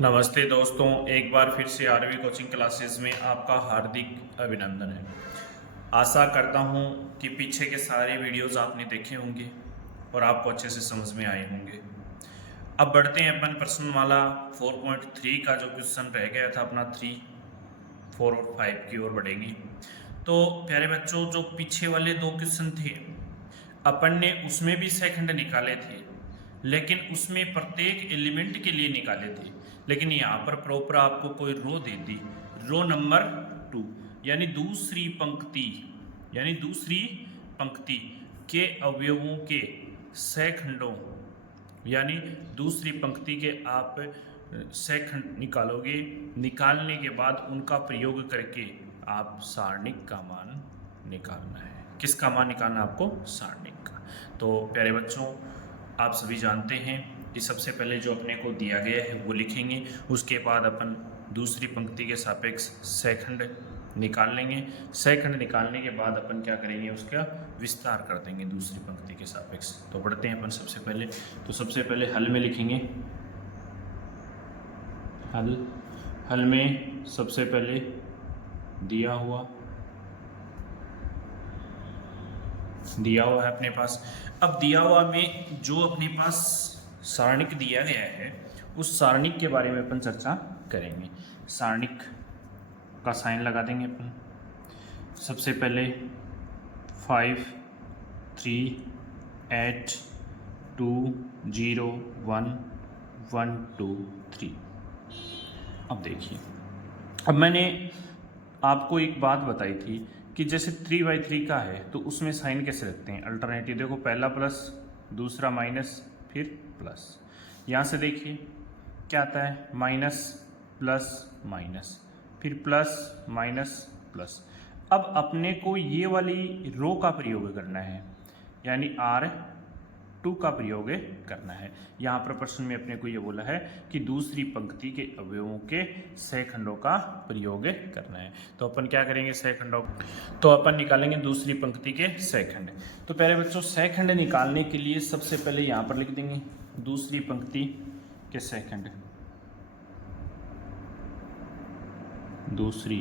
नमस्ते दोस्तों, एक बार फिर से आरवी कोचिंग क्लासेस में आपका हार्दिक अभिनंदन है। आशा करता हूं कि पीछे के सारे वीडियोस आपने देखे होंगे और आपको अच्छे से समझ में आए होंगे। अब बढ़ते हैं अपन प्रश्नमाला 4.3 का जो क्वेश्चन रह गया था अपना 3, 4 और 5 की ओर बढ़ेंगे। तो प्यारे बच्चों, जो पीछे वाले दो क्वेश्चन थे अपन ने उसमें भी सेकंड निकाले थे, लेकिन उसमें प्रत्येक एलिमेंट के लिए निकाले थे। लेकिन यहाँ पर प्रॉपर आपको कोई रो दे दी, रो नंबर 2, यानी दूसरी पंक्ति के अवयवों के सेखंडों, यानी दूसरी पंक्ति के आप सेखंड निकालोगे। निकालने के बाद उनका प्रयोग करके आप सारणिक का मान निकालना है। किसका मान निकालना है आपको? सारणिक का। तो प्यारे बच्चों, आप सभी जानते हैं कि सबसे पहले जो अपने को दिया गया है वो लिखेंगे, उसके बाद अपन दूसरी पंक्ति के सापेक्ष सेखंड निकाल लेंगे। सेखंड निकालने के बाद अपन क्या करेंगे, उसका विस्तार कर देंगे दूसरी पंक्ति के सापेक्ष। तो बढ़ते हैं अपन सबसे पहले हल में लिखेंगे। हल में सबसे पहले दिया हुआ है अपने पास। अब दिया हुआ में जो अपने पास सारणिक दिया गया है उस सारणिक के बारे में अपन चर्चा करेंगे। सारणिक का साइन लगा देंगे अपन। सबसे पहले 5 3 8 2 0 1 1 2 3। अब देखिए, अब मैंने आपको एक बात बताई थी कि जैसे 3/3 का है तो उसमें साइन कैसे रखते हैं। अल्टरनेटिव देखो, पहला प्लस, दूसरा माइनस, फिर प्लस। यहाँ से देखिए क्या आता है, माइनस प्लस माइनस, फिर प्लस माइनस प्लस। अब अपने को ये वाली रो का प्रयोग करना है, यानी R2 का प्रयोग करना है। यहाँ पर प्रश्न में अपने को ये बोला है कि दूसरी पंक्ति के अवयवों के सेखंडों का प्रयोग करना है। तो अपन क्या करेंगे, तो अपन निकालेंगे दूसरी पंक्ति के सेखंड। तो प्यारे बच्चों, सेखंड निकालने के लिए सबसे पहले यहाँ पर लिख देंगे दूसरी पंक्ति के सेखंड। दूसरी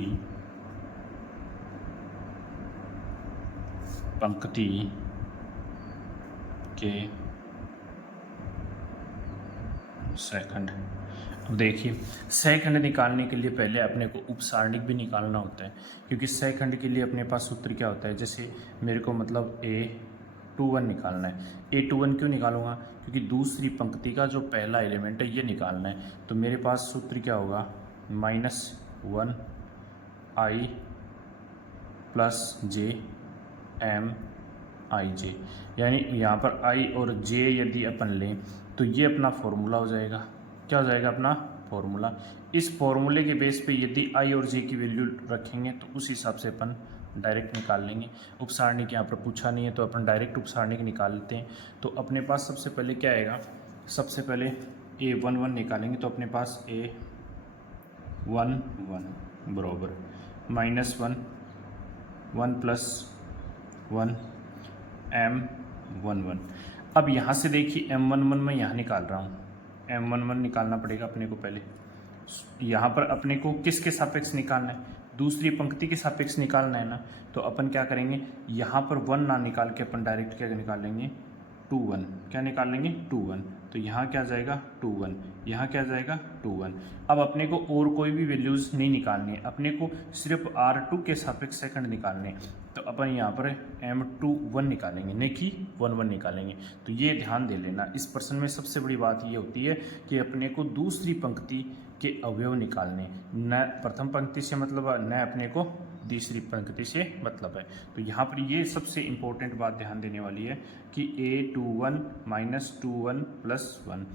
पंक्ति के सेकंड। अब देखिए, सेकंड निकालने के लिए पहले अपने को उपसारणिक भी निकालना होता है, क्योंकि सेकंड के लिए अपने पास सूत्र क्या होता है। जैसे मेरे को मतलब A21 निकालना है। A21 क्यों निकालूंगा, क्योंकि दूसरी पंक्ति का जो पहला एलिमेंट है ये निकालना है। तो मेरे पास सूत्र क्या होगा, -1 I + J M I J, यानी यहाँ पर I और J यदि अपन लें तो ये अपना फॉर्मूला हो जाएगा। क्या हो जाएगा अपना फॉर्मूला। इस फॉर्मूले के बेस पे यदि I और J की वैल्यू रखेंगे तो उस हिसाब से अपन डायरेक्ट निकाल लेंगे। उपसारणिक यहाँ पर पूछा नहीं है तो अपन डायरेक्ट उपसारणिक निकाल लेते हैं। तो अपने पास सबसे पहले क्या आएगा, सबसे पहले A11 निकालेंगे। तो अपने पास A11 बराबर -1 1 + 1 M11। अब यहाँ से देखिए M11 मैं यहाँ निकाल रहा हूँ, M11 निकालना पड़ेगा अपने को। पहले यहाँ पर अपने को किसके सापेक्ष निकालना है, दूसरी पंक्ति के सापेक्ष निकालना है ना। तो अपन क्या करेंगे, यहाँ पर 1 ना निकाल के अपन डायरेक्ट क्या निकाल लेंगे, 21। क्या निकाल लेंगे, 21। तो यहाँ क्या जाएगा 21, यहाँ क्या जाएगा 21। अब अपने को और कोई भी वैल्यूज़ नहीं निकालनी है, अपने को सिर्फ R2 के सापेक्ष सेकंड निकालने। तो अपन यहाँ पर M21 निकालेंगे, नहीं कि 11 निकालेंगे। तो ये ध्यान दे लेना, इस प्रश्न में सबसे बड़ी बात ये होती है कि अपने को दूसरी पंक्ति के अवयव निकालने, न प्रथम पंक्ति से मतलब न अपने को तीसरी पंक्ति से मतलब है। तो यहाँ पर ये सबसे इम्पोर्टेंट बात ध्यान देने वाली है कि A21 - 21 + 1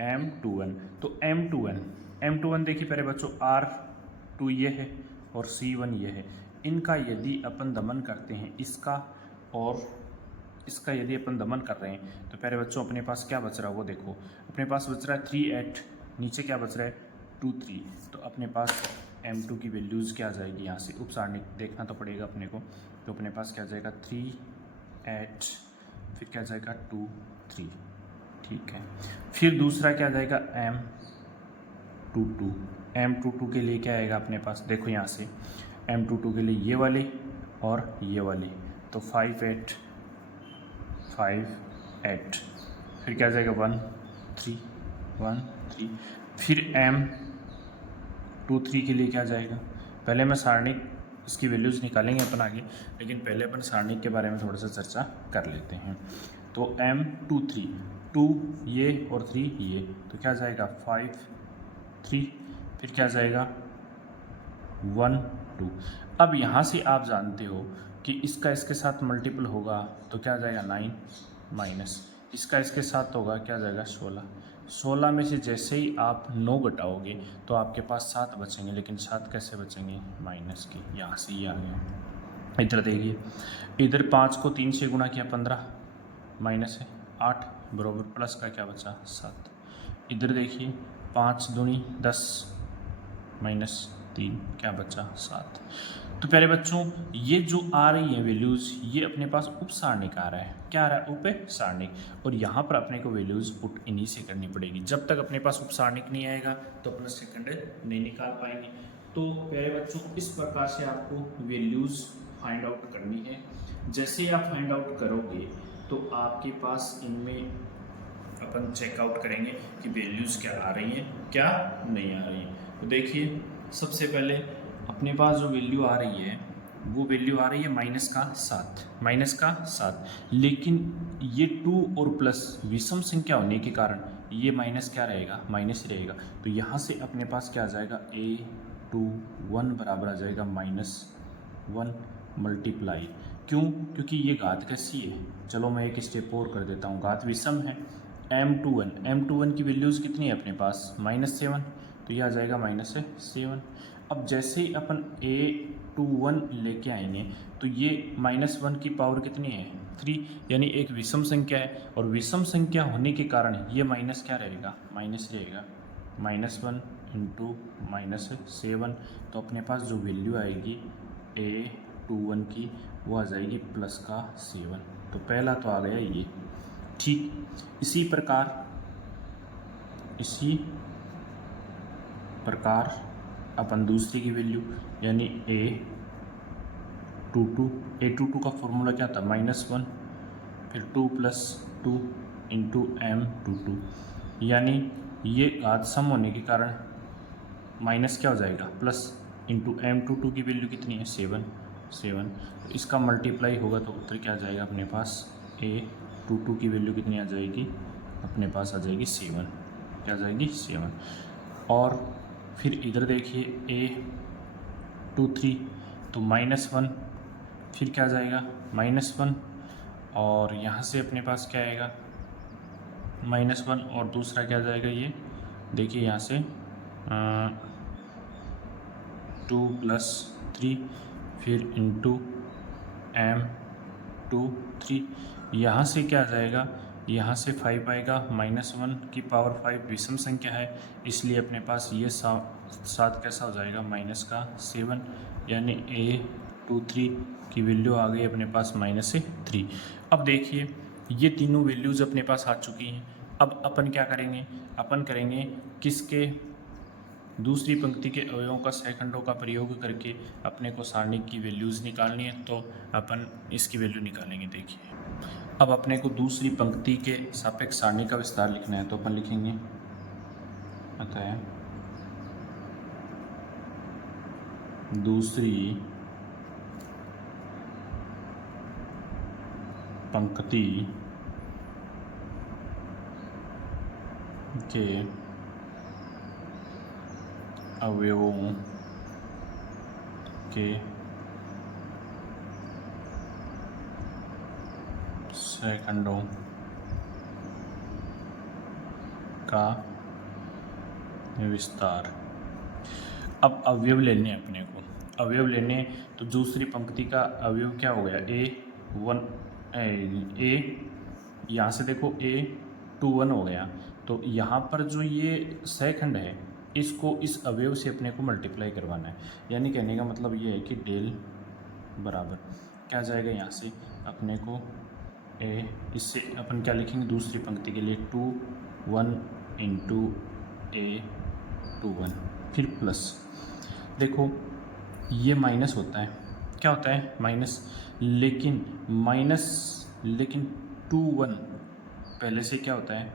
M21। तो M21 देखिए प्यारे बच्चों, R2 ये है और C1 ये है। इनका यदि अपन दमन करते हैं, इसका और इसका यदि अपन दमन कर रहे हैं तो प्यारे बच्चों अपने पास क्या बच रहा है वो देखो। अपने पास बच रहा है 3 8, नीचे क्या बच रहा है 2 3। तो अपने पास M2 की वैल्यूज़ क्या आ जाएगी, यहाँ से उपसारणिक देखना तो पड़ेगा अपने को। तो अपने पास क्या जाएगा 3 8, फिर क्या जाएगा 2 3, ठीक है। फिर दूसरा क्या जाएगा M22 M22 के लिए क्या आएगा अपने पास, देखो यहाँ से M22 के लिए ये वाले और ये वाले, तो 5 8 5 8, फिर क्या जाएगा 1 3 1 3, फिर M23 के लिए क्या जाएगा, पहले मैं सारणिक इसकी वैल्यूज़ निकालेंगे अपन आगे, लेकिन पहले अपन सारणिक के बारे में थोड़ा सा चर्चा कर लेते हैं। तो M23 2 ये और 3 ये, तो क्या जाएगा 5 3, फिर क्या जाएगा 1 2। अब यहाँ से आप जानते हो कि इसका इसके साथ मल्टीपल होगा तो क्या जाएगा 9, माइनस इसका इसके साथ होगा क्या जाएगा 16। 16 में से जैसे ही आप 9 घटाओगे तो आपके पास 7 बचेंगे, लेकिन 7 कैसे बचेंगे, माइनस के, यहाँ से ये आ गया। इधर देखिए, इधर 5 को 3 से गुणा किया 15, माइनस है 8 बराबर प्लस का क्या बचा 7। इधर देखिए 5 दूनी 10 माइनस 3 क्या बचा 7। तो प्यारे बच्चों ये जो आ रही है वैल्यूज़, ये अपने पास उप सारणिक आ रहा है, क्या आ रहा है उप सारणिक, और यहाँ पर अपने को वैल्यूज़ पुट इन्हीं से करनी पड़ेगी। जब तक अपने पास उप सारणिक नहीं आएगा तो अपना सेकंड नहीं निकाल पाएंगे। तो प्यारे बच्चों इस प्रकार से आपको वैल्यूज़ फाइंड आउट करनी है। जैसे आप फाइंड आउट करोगे तो आपके पास इनमें अपन चेकआउट करेंगे कि वैल्यूज़ क्या आ रही हैं क्या नहीं आ रही हैं। तो देखिए सबसे पहले अपने पास जो वैल्यू आ रही है वो वैल्यू आ रही है माइनस का 7, लेकिन ये 2 और प्लस विषम संख्या होने के कारण ये माइनस क्या रहेगा, माइनस ही रहेगा। तो यहाँ से अपने पास क्या आ जाएगा A21 बराबर आ जाएगा -1 मल्टीप्लाई, क्यों, क्योंकि ये घात कैसी है, चलो मैं एक स्टेप और कर देता हूँ, घात विषम है। M21 की वैल्यूज़ कितनी है अपने पास -7, तो ये आ जाएगा -7। अब जैसे ही अपन A21 लेके आएंगे तो ये -1 की पावर कितनी है 3, यानी एक विषम संख्या है, और विषम संख्या होने के कारण ये माइनस क्या रहेगा, माइनस रहेगा, -1 इंटू -7, तो अपने पास जो वैल्यू आएगी A21 की वो आ जाएगी प्लस का 7। तो पहला तो आ गया ये, ठीक। इसी प्रकार अपन दूसरी की वैल्यू यानी A22 का फॉर्मूला क्या था -1, फिर 2 + 2 इंटू M22, यानी ये घात सम होने के कारण माइनस क्या हो जाएगा प्लस, इंटू M22 की वैल्यू कितनी है 7, तो इसका मल्टीप्लाई होगा तो उत्तर क्या आ जाएगा अपने पास, A22 की वैल्यू कितनी आ जाएगी अपने पास आ जाएगी 7, क्या आ जाएगी 7। और फिर इधर देखिए A23 तो -1, फिर क्या आ जाएगा -1, और यहाँ से अपने पास क्या आएगा -1, और दूसरा क्या आ जाएगा ये देखिए यहाँ से 2 + 3, फिर इंटू M23, यहाँ से क्या आ जाएगा, यहाँ से 5 आएगा, -1 की पावर 5 विषम संख्या है, इसलिए अपने पास ये 7 कैसा हो जाएगा -7, यानी A23 की वैल्यू आ गई अपने पास -3। अब देखिए ये तीनों वैल्यूज़ अपने पास आ चुकी हैं। अब अपन क्या करेंगे, अपन करेंगे किसके, दूसरी पंक्ति के अवयवों का सहखंडों का प्रयोग करके अपने को सारणिक की वैल्यूज़ निकालनी है, तो अपन इसकी वैल्यू निकालेंगे। देखिए अब अपने को दूसरी पंक्ति के सापेक्ष सारणी का विस्तार लिखना है, तो अपन लिखेंगे अतः दूसरी पंक्ति के अवयवों के सहखंडों का विस्तार। अब अवयव लेने अपने को, अवयव लेने, तो दूसरी पंक्ति का अवयव क्या हो गया A1, यहाँ से देखो A21 हो गया, तो यहाँ पर जो ये सहखंड है इसको इस अवयव से अपने को मल्टीप्लाई करवाना है, यानी कहने का मतलब ये है कि डेल बराबर क्या जाएगा, यहाँ से अपने को इससे अपन क्या लिखेंगे दूसरी पंक्ति के लिए 2 1 इंटू 2 1, फिर प्लस। देखो ये माइनस होता है, क्या होता है माइनस, लेकिन 2 1 पहले से क्या होता है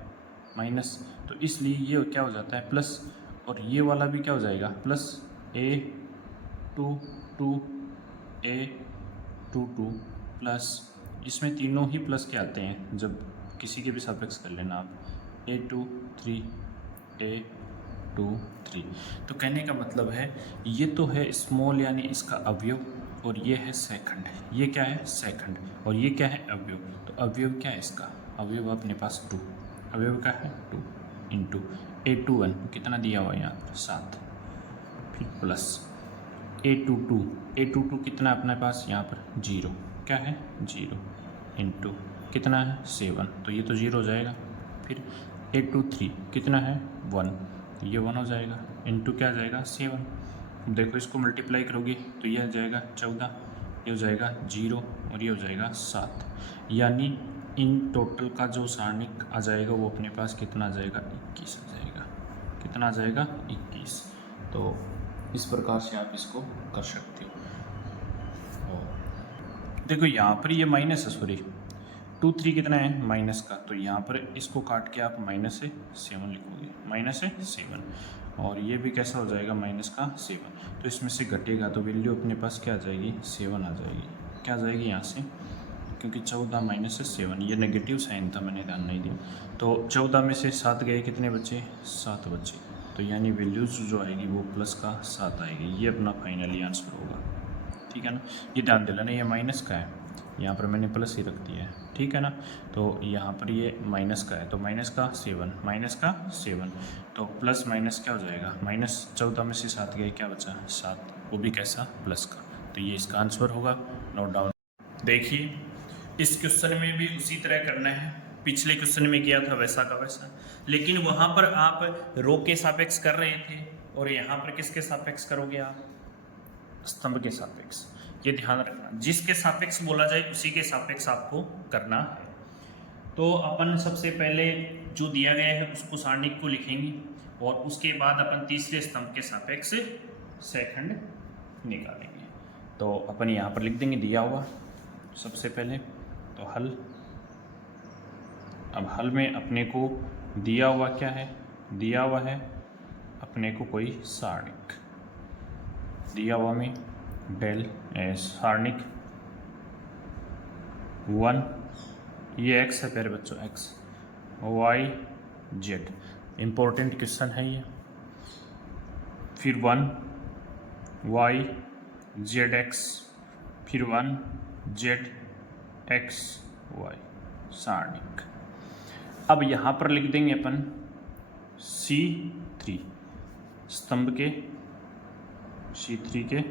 माइनस, तो इसलिए ये क्या हो जाता है प्लस, और ये वाला भी क्या हो जाएगा प्लस, a 2 2 a 2 2 प्लस, इसमें तीनों ही प्लस के आते हैं, जब किसी के भी सापेक्ष कर लेना आप, a 2 3 a 2 3। तो कहने का मतलब है ये तो है स्मॉल यानी इसका अवयव, और ये है सेकंड, ये क्या है सेकंड, और ये क्या है अवयव। तो अवयव क्या है इसका, अवयव अपने पास 2, अवयव क्या है 2 इंटू a21 कितना दिया हुआ है यहाँ पर 7, फिर प्लस a22 कितना अपने पास यहाँ पर 0, क्या है 0 इंटू कितना है 7, तो ये तो 0 हो जाएगा। फिर a23 कितना है 1, ये 1 हो जाएगा, इंटू क्या आ जाएगा 7। देखो इसको मल्टीप्लाई करोगे तो ये आ जाएगा 14, ये हो जाएगा 0 और ये हो जाएगा 7, यानी इन टोटल का जो सारणिक आ जाएगा वो अपने पास कितना आ जाएगा 21 आ जाएगा, कितना आ जाएगा 21। तो इस प्रकार से आप इसको कर सकते हो। देखो यहाँ पर ये माइनस है, सॉरी 2 3 कितना है माइनस का, तो यहाँ पर इसको काट के आप माइनस से 7 लिखोगे, माइनस से 7, और ये भी कैसा हो जाएगा माइनस का 7, तो इसमें से घटेगा तो वैल्यू अपने पास क्या आ जाएगी 7 आ जाएगी, क्या आ जाएगी यहाँ से, क्योंकि 14 माइनस से 7, ये नेगेटिव साइन था मैंने ध्यान नहीं दिया, तो 14 में से 7 गए, कितने बचे 7 बचे, तो यानी वैल्यूज जो आएगी वो प्लस का 7 आएगी, ये अपना फाइनली आंसर होगा। ठीक है ना, ये ध्यान दिलाना ये माइनस का है, यहाँ पर मैंने प्लस ही रख दिया है, ठीक है ना, तो यहाँ पर ये माइनस का है, तो माइनस का 7, तो प्लस माइनस क्या हो जाएगा माइनस, 14 में से 7 गए, क्या बचा 7, वो भी कैसा प्लस का, तो ये इसका आंसर होगा, नोट डाउन। देखिए इस क्वेश्चन में भी उसी तरह करना है, पिछले क्वेश्चन में किया था वैसा का वैसा, लेकिन वहाँ पर आप रो के सापेक्ष कर रहे थे और यहाँ पर किसके सापेक्ष करोगे आप, स्तंभ के सापेक्ष। ये ध्यान रखना, जिसके सापेक्ष बोला जाए उसी के सापेक्ष आपको करना है। तो अपन सबसे पहले जो दिया गया है उसको सारणिक को लिखेंगे, और उसके बाद अपन तीसरे स्तंभ के सापेक्ष सेकंड निकालेंगे। तो अपन यहाँ पर लिख देंगे दिया हुआ सबसे पहले, तो हल। अब हल में अपने को दिया हुआ क्या है, दिया हुआ है अपने को कोई सारणिक, दिया हुआ में डेल सारणिक 1, ये x है प्यारे बच्चों, x y z, important question है ये। फिर 1 y z x, फिर 1 z x y सारणिक। अब यहाँ पर लिख देंगे अपन C3 स्तंभ के, C3 के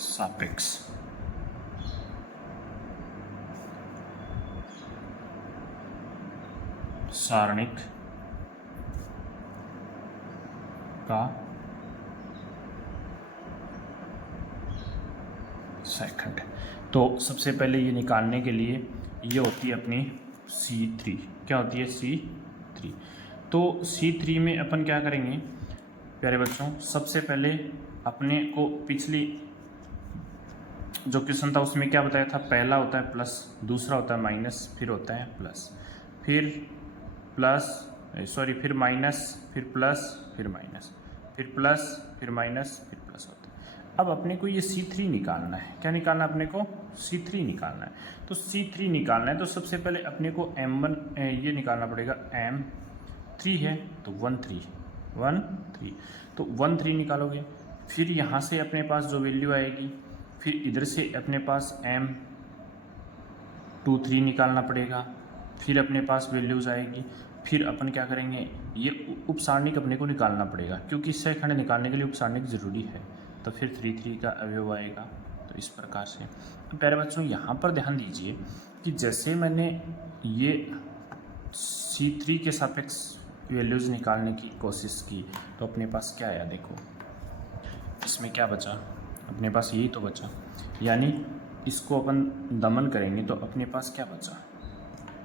सापेक्ष, सारणिक का सेकंड। तो सबसे पहले ये निकालने के लिए ये होती है अपनी C3, क्या होती है C3। तो C3 में अपन क्या करेंगे प्यारे बच्चों, सबसे पहले अपने को पिछली जो क्वेश्चन था उसमें क्या बताया था, पहला होता है प्लस, दूसरा होता है माइनस, फिर होता है प्लस, फिर प्लस सॉरी फिर माइनस, फिर प्लस, फिर माइनस, फिर प्लस, फिर माइनस, फिर प्लस होता है। अब अपने को ये C3 निकालना है, क्या निकालना है अपने को C3 निकालना है। तो C3 निकालना है तो सबसे पहले अपने को M1 ये निकालना पड़ेगा, M3 है तो 1 3, तो 1 3 निकालोगे, फिर यहाँ से अपने पास जो वैल्यू आएगी, फिर इधर से अपने पास M2 3 निकालना पड़ेगा, फिर अपने पास वैल्यूज आएगी, फिर अपन क्या करेंगे ये उपसारणिक अपने को निकालना पड़ेगा, क्योंकि सेकंड निकालने के लिए उपसारणिक जरूरी है, तो फिर 3 3 का अवयव आएगा। तो इस प्रकार से तो प्यारे बच्चों यहाँ पर ध्यान दीजिए कि जैसे मैंने ये C3 के सापेक्ष वैल्यूज निकालने की कोशिश की तो अपने पास क्या आया, देखो इसमें क्या बचा, अपने पास यही तो बचा, यानी इसको अपन दमन करेंगे तो अपने पास क्या बचा,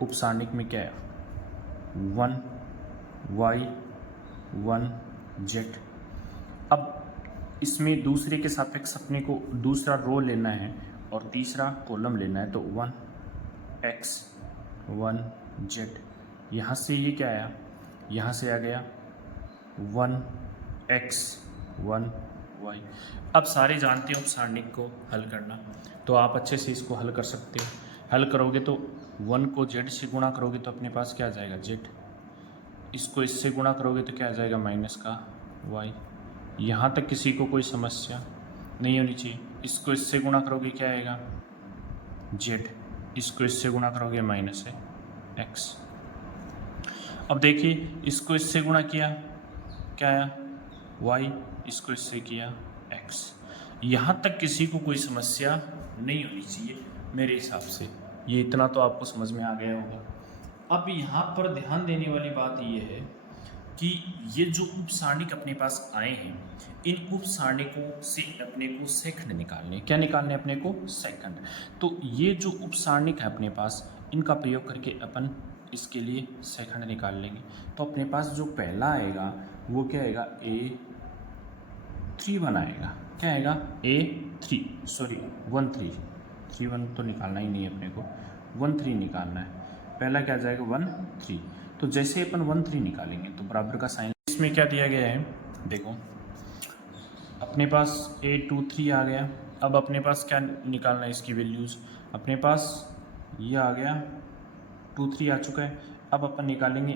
उपसारणिक में क्या है 1 y 1 z। अब इसमें दूसरे के सापेक्ष अपने को दूसरा रो लेना है और तीसरा कॉलम लेना है, तो 1 x 1 z। यहाँ से ये क्या आया, यहाँ से आ गया 1 x 1 y। अब सारे जानते हो सारणिक को हल करना, तो आप अच्छे से इसको हल कर सकते हो। हल करोगे तो 1 को z से गुणा करोगे तो अपने पास क्या आ जाएगा z, इसको इससे गुणा करोगे तो क्या आ जाएगा माइनस का y। यहाँ तक किसी को कोई समस्या नहीं होनी चाहिए। इसको इससे गुणा करोगे क्या आएगा z, इसको इससे गुणा करोगे माइनस है x। अब देखिए इसको इससे गुणा किया क्या आया y, इसको इससे किया x। यहाँ तक किसी को कोई समस्या नहीं होनी चाहिए मेरे हिसाब से। ये इतना तो आपको समझ में आ गया होगा। अब यहाँ पर ध्यान देने वाली बात ये है कि ये जो उप सारणिक अपने पास आए हैं, इन उप सारणिकों से अपने को सेकंड निकालने, क्या निकालने अपने को सेकंड। तो ये जो उप सारणिक है अपने पास, इनका प्रयोग करके अपन इसके लिए सेकंड निकाल लेंगे। तो अपने पास जो पहला आएगा वो क्या आएगा A3 बनाएगा, क्या आएगा A3 सॉरी 1 3 3 1 तो निकालना ही नहीं है अपने को, 1 3 निकालना है। पहला क्या आ जाएगा 1 3। तो जैसे अपन 1 3 निकालेंगे तो बराबर का साइन, इसमें क्या दिया गया है देखो, अपने पास A2 3 आ गया। अब अपने पास क्या निकालना है इसकी वैल्यूज़, अपने पास ये आ गया 2 3 आ चुका है। अब अपन निकालेंगे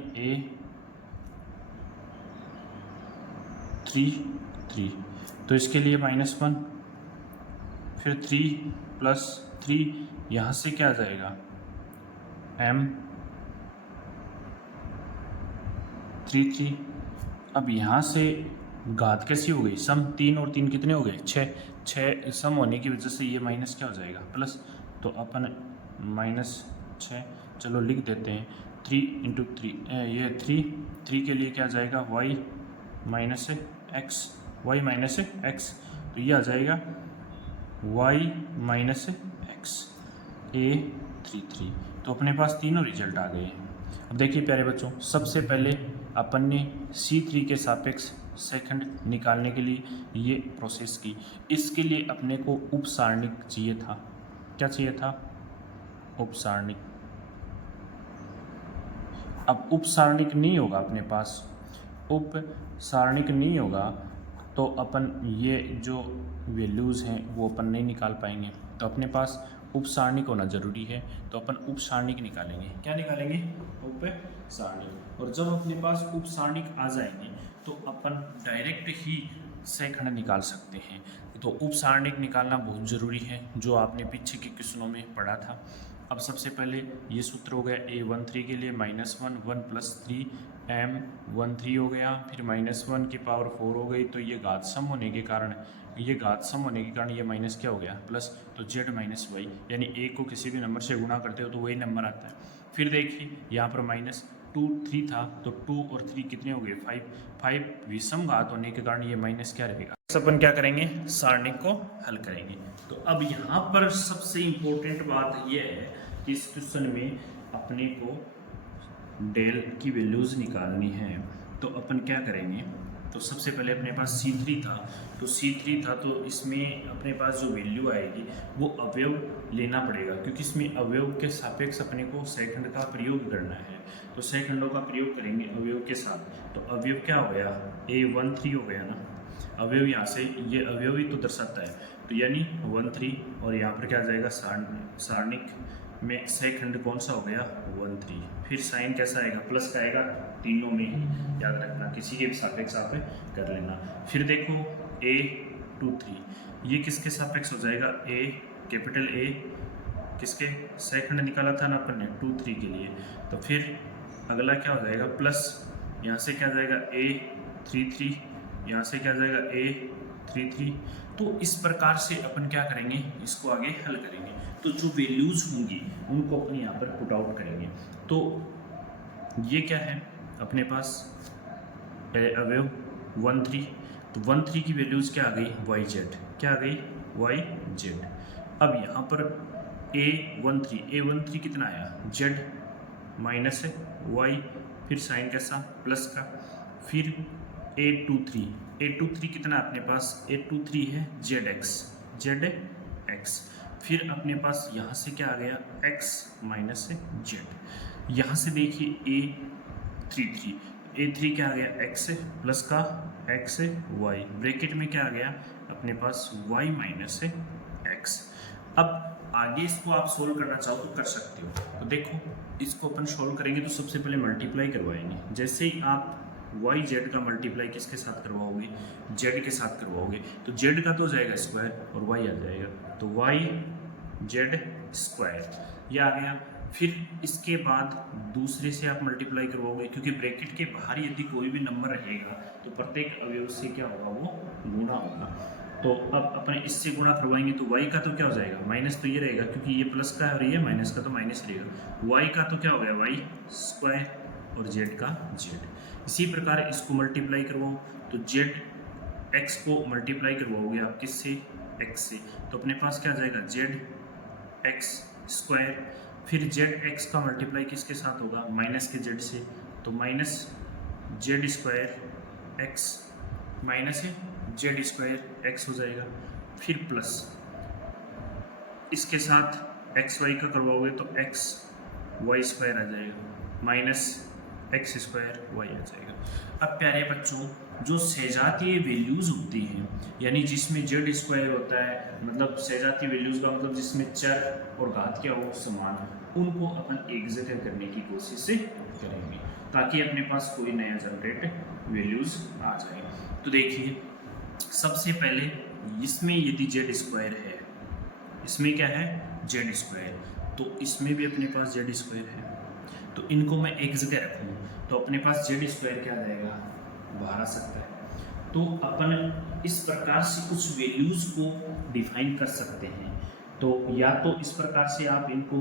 A3 3, तो इसके लिए -1, फिर 3 + 3, यहाँ से क्या आ जाएगा M3 3। अब यहाँ से घात कैसी हो गई, सम 3 और 3 कितने हो गए 6, 6 सम होने की वजह से ये माइनस क्या हो जाएगा प्लस, तो अपन -6 चलो लिख देते हैं 3 × 3, ये 3 के लिए क्या आ जाएगा y - x, y - x, तो ये आ जाएगा y - x A3 3। तो अपने पास तीनों रिजल्ट आ गए हैं। अब देखिए प्यारे बच्चों, सबसे पहले अपन ने C3 के सापेक्ष सेकंड निकालने के लिए ये प्रोसेस की। इसके लिए अपने को उप सारणिक चाहिए था, क्या चाहिए था उप सारणिक। अब उप सारणिक नहीं होगा अपने पास, उप सारणिक नहीं होगा तो अपन ये जो वैल्यूज़ हैं वो अपन नहीं निकाल पाएंगे। तो अपने पास उप सारणिक होना ज़रूरी है, तो अपन उप सारणिक निकालेंगे। क्या निकालेंगे उप सारणिक। और जब अपने पास उप सारणिक आ जाएंगे तो अपन डायरेक्ट ही सेकंड निकाल सकते हैं। तो उप सारणिक निकालना बहुत ज़रूरी है, जो आपने पीछे के क्वेश्चनों में पढ़ा था। अब सबसे पहले ये सूत्र हो गया A1 3 के लिए -1 1 + 3 M13 हो गया, फिर -1 की पावर 4 हो गई। तो ये घात सम होने के कारण ये माइनस क्या हो गया प्लस, तो z - y, यानी a को किसी भी नंबर से गुणा करते हो तो वही नंबर आता है। फिर देखिए यहाँ पर -2 3 था, तो 2 और 3 कितने हो गए 5 विषम घात होने के कारण ये माइनस क्या रहेगा। अपन क्या करेंगे सारणिक को हल करेंगे। तो अब यहाँ पर सबसे इम्पोर्टेंट बात यह है कि इस क्वेश्चन में अपने को डेल की वैल्यूज़ निकालनी है। तो अपन क्या करेंगे, तो सबसे पहले अपने पास C3 था, तो इसमें अपने पास जो वैल्यू आएगी वो अवयव लेना पड़ेगा, क्योंकि इसमें अवयव के सापेक्ष अपने को सेकंड का प्रयोग करना है। तो सेकंडों का प्रयोग करेंगे अवयव के साथ। तो अवयव क्या हो गया A1 3 हो गया ना, अवयव यहाँ से ये अवयव ही तो दर्शाता है, तो यानी 1 3, और यहाँ पर क्या आ जाएगा सारणिक में सेकंड कौन सा हो गया 1 3। फिर साइन कैसा आएगा प्लस का आएगा, तीनों में ही याद रखना, किसी के भी सापेक्ष आप कर लेना। फिर देखो A2 3, ये किसके सापेक्ष हो जाएगा कैपिटल A किसके सेकंड निकाला था ना अपन ने 2 3 के लिए। तो फिर अगला क्या हो जाएगा प्लस, यहाँ से क्या जाएगा A3 3, यहाँ से क्या जाएगा A3 3। तो इस प्रकार से अपन क्या करेंगे इसको आगे हल करेंगे। तो जो वैल्यूज़ होंगी उनको अपन यहाँ पर पुट आउट करेंगे। तो ये क्या है अपने पास अवयव 1 3, तो 1 3 की वैल्यूज़ क्या आ गई YZ, क्या आ गई YZ। अब यहाँ पर A1 3 कितना आया Z - Y, फिर साइन कैसा प्लस का, फिर 823 कितना अपने पास 823 है जेड एक्स, फिर अपने पास यहाँ से क्या आ गया x माइनस जेड, यहाँ से देखिए A33 क्या आ गया x प्लस का x y, ब्रैकेट में क्या आ गया अपने पास y माइनस x। अब आगे इसको आप सोल्व करना चाहो तो कर सकते हो। तो देखो इसको अपन सोल्व करेंगे तो सबसे पहले मल्टीप्लाई करवाएंगे। जैसे ही आप वाई जेड का मल्टीप्लाई किसके साथ करवाओगे, जेड के साथ करवाओगे, तो जेड का तो जाएगा स्क्वायर और वाई आ जाएगा, तो वाई जेड स्क्वायर ये आ गया। फिर इसके बाद दूसरे से आप मल्टीप्लाई करवाओगे, क्योंकि ब्रैकेट के बाहर यदि कोई भी नंबर रहेगा तो प्रत्येक अवयव से क्या होगा वो गुणा होगा। तो अब अपन इससे गुणा करवाएंगे तो y का तो क्या हो जाएगा माइनस, तो ये रहेगा क्योंकि ये प्लस का है और ये माइनस का, तो माइनस रहेगा। y का तो क्या हो गया y स्क्वायर और z का z। इसी प्रकार इसको मल्टीप्लाई करवाओ तो जेड एक्स को मल्टीप्लाई करवाओगे आप किससे x से, तो अपने पास क्या आ जाएगा जेड एक्स स्क्वायर। फिर जेड एक्स का मल्टीप्लाई किसके साथ होगा माइनस के जेड से, तो minus z square x minus है जेड स्क्वायर एक्स हो जाएगा। फिर प्लस इसके साथ एक्स वाई का करवाओगे तो एक्स वाई स्क्वायर आ जाएगा माइनस एक्स स्क्वायर वाई आ जाएगा। अब प्यारे बच्चों जो सजातीय वैल्यूज़ होती हैं, यानी जिसमें जेड स्क्वायर होता है, मतलब सजातीय वैल्यूज़ का मतलब जिसमें चर और घात क्या हो समान, उनको अपन एक जगह करने की कोशिश करेंगे ताकि अपने पास कोई नया जनरेट वैल्यूज़ आ जाए। तो देखिए सबसे पहले इसमें यदि जेड स्क्वायर है, इसमें क्या है जेड स्क्वायर, तो इसमें भी अपने पास जेड स्क्वायर है, तो इनको मैं एक जगह रखूँ तो अपने पास जेड स्क्वायर क्या आ जाएगा बाहर आ सकता है। तो अपन इस प्रकार से कुछ वैल्यूज़ को डिफाइन कर सकते हैं। तो या तो इस प्रकार से आप इनको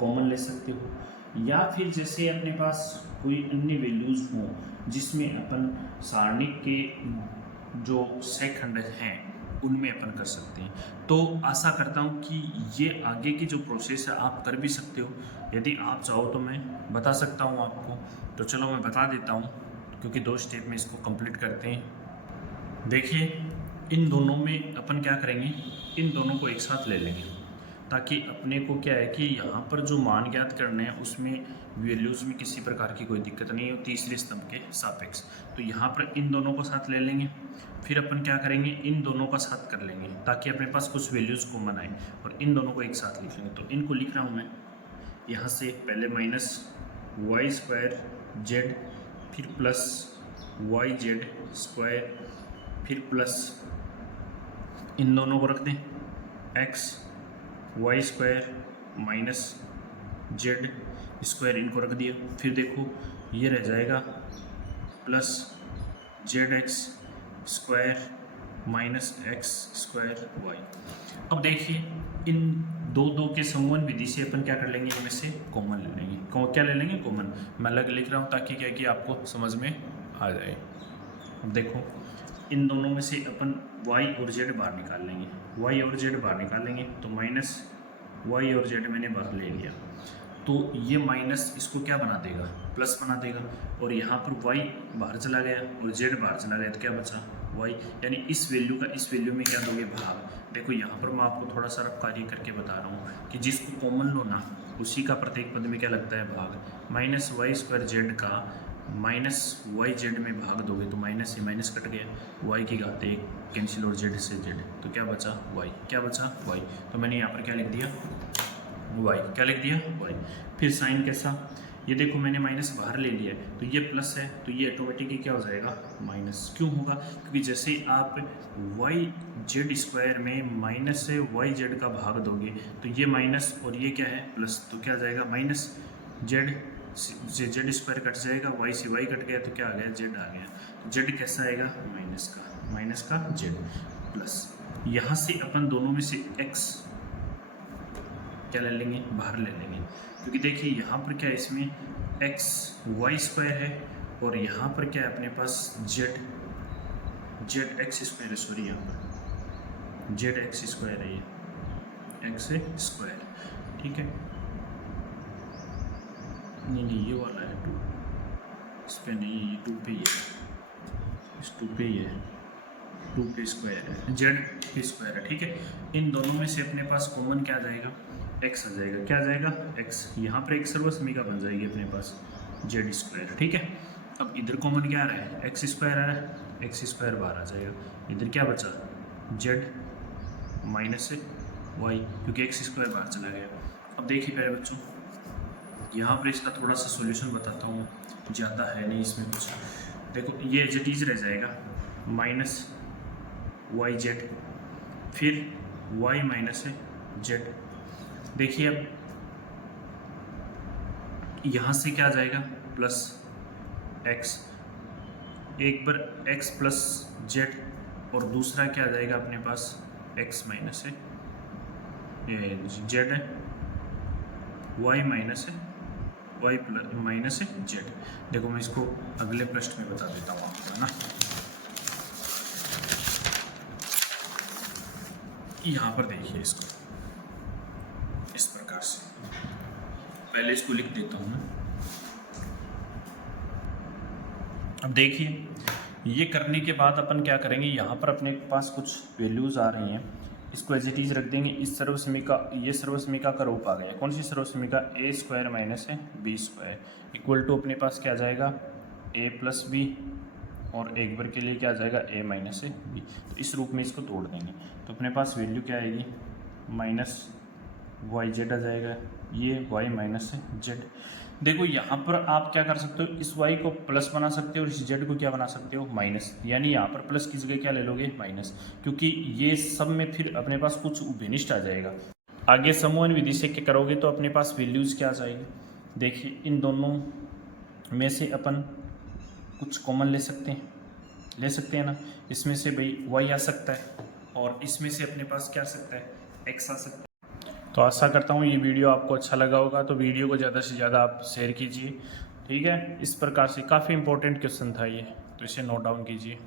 कॉमन ले सकते हो, या फिर जैसे अपने पास कोई अन्य वैल्यूज़ हों जिसमें अपन सारणिक के जो सेखंड हैं उनमें अपन कर सकते हैं। तो आशा करता हूँ कि ये आगे की जो प्रोसेस है आप कर भी सकते हो। यदि आप चाहो तो मैं बता सकता हूँ आपको, तो चलो मैं बता देता हूँ, क्योंकि 2 स्टेप में इसको कंप्लीट करते हैं। देखिए इन दोनों में अपन क्या करेंगे, इन दोनों को एक साथ ले लेंगे ताकि अपने को क्या है कि यहाँ पर जो मान ज्ञात करने हैं उसमें वैल्यूज़ में किसी प्रकार की कोई दिक्कत नहीं हो तीसरे स्तंभ के सापेक्ष। तो यहाँ पर इन दोनों को साथ ले लेंगे, फिर अपन क्या करेंगे इन दोनों का साथ कर लेंगे ताकि अपने पास कुछ वैल्यूज़ कॉमन आए, और इन दोनों को एक साथ लिख लेंगे। तो इनको लिख रहा हूँ मैं यहाँ से, पहले माइनस वाई स्क्वायर जेड, फिर प्लस वाई जेड स्क्वायर, फिर प्लस इन दोनों को रख दें x y square minus z square, इनको रख दिया। फिर देखो ये रह जाएगा plus z x square minus x square y. अब देखिए इन दो के समूहन विधि से अपन क्या कर लेंगे, इनमें से कॉमन ले लेंगे। क्या ले लेंगे कॉमन, मैं अलग लिख रहा हूँ ताकि क्या कि आपको समझ में आ जाए। अब देखो इन दोनों में से अपन y और z बाहर निकाल लेंगे, y और z बाहर निकालेंगे तो माइनस y और z मैंने बाहर ले लिया, तो ये माइनस इसको क्या बना देगा प्लस बना देगा, और यहाँ पर y बाहर चला गया और z बाहर चला गया तो क्या बचा y, यानी इस वैल्यू का इस वैल्यू में क्या दोगे भाग। देखो यहाँ पर मैं आपको थोड़ा सा रफ कार्य करके बता रहा हूँ कि जिसको कॉमन लो ना उसी का प्रत्येक पद में क्या लगता है भाग। माइनस वाई स्क्वायर जेड का माइनस वाई जेड में भाग दोगे तो माइनस से माइनस कट गया, वाई की घात 1 कैंसिल और जेड से जेड, तो क्या बचा वाई, क्या बचा वाई। तो मैंने यहाँ पर क्या लिख दिया वाई, क्या लिख दिया वाई। फिर साइन कैसा, ये देखो मैंने माइनस बाहर ले लिया है तो ये प्लस है तो ये ऑटोमेटिकली क्या हो जाएगा माइनस। क्यों होगा, क्योंकि जैसे आप वाई जेड स्क्वायर में माइनस से वाई जेड का भाग दोगे तो ये माइनस और ये क्या है प्लस, तो क्या आ जाएगा माइनस जेड से जेड स्क्वायर कट जाएगा, वाई से वाई कट गया तो क्या आ गया जेड आ गया। तो जेड कैसा आएगा माइनस का जेड प्लस, यहाँ से अपन दोनों में से एक्स क्या ले लेंगे बाहर ले लेंगे, क्योंकि देखिए यहाँ पर क्या है इसमें एक्स वाई स्क्वायर है और यहाँ पर क्या है अपने पास जेड एक्स स्क्वायर है, सॉरी यहाँ पर जेड एक्स स्क्वायर है, ये एक्स स्क्वायर ठीक है, नहीं ये वाला है 2 इस पे नहीं, ये 2 पे ही है, इस 2 पे ही है, 2 पे स्क्वायर है, जेड पे स्क्वायर है, ठीक है। इन दोनों में से अपने पास कॉमन क्या आ जाएगा, एक्स आ जाएगा, क्या आ जाएगा, एक्स। यहाँ पर एक सर्वसमीका बन जाएगी अपने पास जेड स्क्वायर, ठीक है। अब इधर कॉमन क्या आ रहा है, एक्स स्क्वायर आ रहा है, एक्स स्क्वायर बाहर आ जाएगा, इधर क्या बचा, जेड माइनस वाई, क्योंकि एक्स स्क्वायर बाहर चला गया। अब देखिए प्यारे बच्चों, यहाँ पर इसका थोड़ा सा सॉल्यूशन बताता हूँ, ज़्यादा है नहीं इसमें कुछ। देखो ये एज रह जाएगा माइनस वाई जेड, फिर वाई माइनस जेड। देखिए अब यहाँ से क्या आ जाएगा, प्लस एक्स, एक बार एक्स प्लस जेड, और दूसरा क्या आ जाएगा अपने पास, एक्स माइनस जेड है, y minus y plus minus z. देखो मैं इसको अगले पृष्ठ में बता देता हूँ आपको, है ना। यहाँ पर देखिए इसको इस प्रकार से, पहले इसको लिख देता हूँ मैं। अब देखिए ये करने के बाद अपन क्या करेंगे, यहाँ पर अपने पास कुछ वैल्यूज़ आ रही हैं, इसको एज इट इज रख देंगे। इस सर्वसमीका, ये सर्वसमीका का रूप आ गया, कौन सी सर्वसमीका, A square minus B square equal to अपने पास क्या आ जाएगा, ए प्लस बी, और एक बार के लिए क्या आ जाएगा, ए माइनस बी। तो इस रूप में इसको तोड़ देंगे, तो अपने पास वैल्यू क्या आएगी, माइनस वाई जेड आ जाएगा, ये वाई माइनस जेड। देखो यहाँ पर आप क्या कर सकते हो, इस y को प्लस बना सकते हो और इस z को क्या बना सकते हो, माइनस। यानी यहाँ पर प्लस की जगह क्या ले लोगे, माइनस, क्योंकि ये सब में फिर अपने पास कुछ उभयनिष्ठ आ जाएगा। आगे समूहन विधि से क्या करोगे तो अपने पास वैल्यूज़ क्या आ जाएगी। देखिए इन दोनों में से अपन कुछ कॉमन ले सकते हैं ना। इसमें से भाई y आ सकता है और इसमें से अपने पास क्या आ सकता है, x आ सकता है। तो आशा करता हूँ ये वीडियो आपको अच्छा लगा होगा, तो वीडियो को ज़्यादा से ज़्यादा आप शेयर कीजिए, ठीक है। इस प्रकार से काफ़ी इंपॉर्टेंट क्वेश्चन था ये, तो इसे नोट डाउन कीजिए।